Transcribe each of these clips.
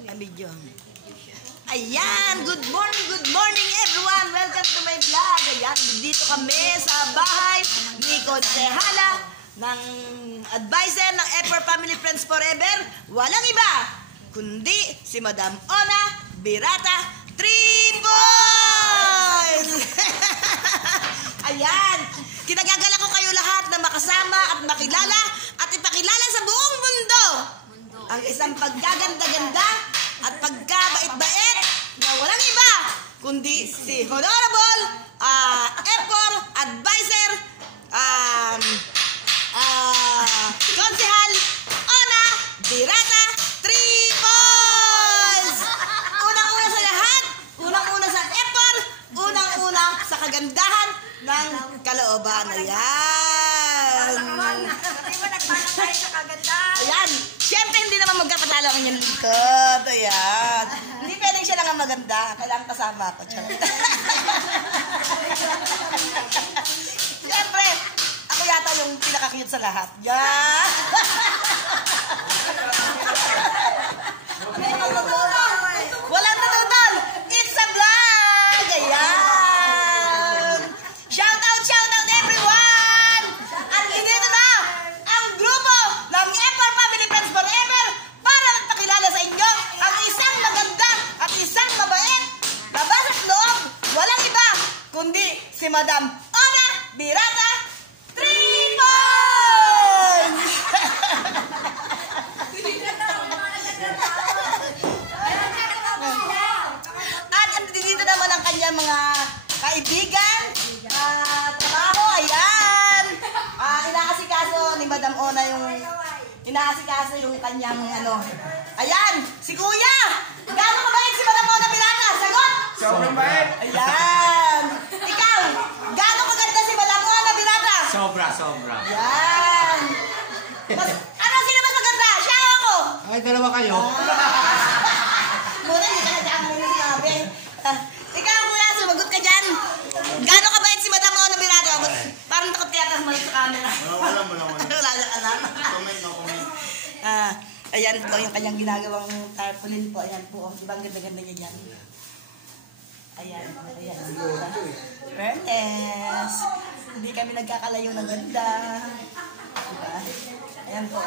Video. Ayan, good morning everyone. Welcome to my vlog. Ayan, dito kami sa bahay ni Konsehala ng advisor ng Epor Family Friends Forever. Walang iba kundi si Madam Ona Birata 3 Boys. Ayan, kinagagala ko kayo lahat na makasama at makilala at ipakilala sa buong mundo ang isang paggaganda-ganda at pagkabait-bait na walang iba kundi si Honorable Epor Advisor Konsehal Ona Birata 3 Boys. Unang-una sa lahat, unang-una sa Epor, unang-una sa kagandahan ng kalooban. Ayan. Ayan. Siyempre, hindi naman magkapatalo ang inyong likod. Ayan. Hindi pwedeng siya lang ang maganda. Kailangan kasama ako. Siyempre, ako yata yung pinaka-cute sa lahat. Yan. Walang natutal. It's a vlog. Ayan. Shout out everyone. At dito na ang grupo ng Epor Family Friends Forever para magpakilala sa inyo ang isang maganda at isang mabait na basat loob. Walang iba kundi si Madam Ona Birata 3 Boys. At dito naman ang kanyang mga kaibigan at trabaho. Ayan. Inaasikaso ni Madam Ona yung kanyang Ayan, si Kuya. Gaano kabait si Madam Ona Birata? Sagot. Sobrang bait. Ayan. Ikaw, gaano kaganda si Madam Ona Birata? Sobra. Ayan. Sino mas maganda? Siya o ako? Ay, dalawa kayo. Muna, hindi ka na dyan muna sinabi. Ikaw, Kuya, sumagot ka dyan. Gaano kabait si Madam Ona Birata? Parang takot kaya tas mali sa camera. Wala. Wala ka na. No comment. Ayan po yung kanyang ginagawang tarpaulin po. Ayan po. Diba ang ganda-ganda niya dyan? Ayan. Fairness. Hindi kami nagkakalayo ng ganda. Diba? Ayan po.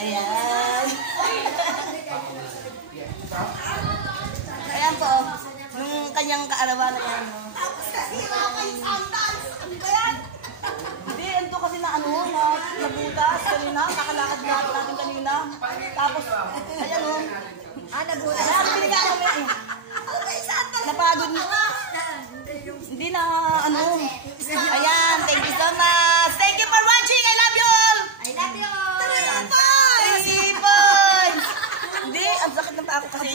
Ayan. Ayan po. Nung kanyang kaarawan na yan. Hindi, ito kasi na nabutas kanina. Nakalakad lahat natin kanina. Tapos, ayan nabutas. Ayan, piniga kami napagod na. Hindi na, Ayan, thank you so much. Thank you for watching. I love you all. I love you all. Hindi, ang sakit ng ako kasi.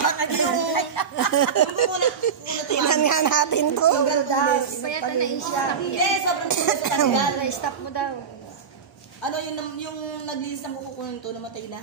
Tingnan nga natin to. Sobrang tulis. Iba yata na-stop Hindi, sobrang tulis. Na-stop mo daw. Yung naglinis ng kuko ko nito, namatay na.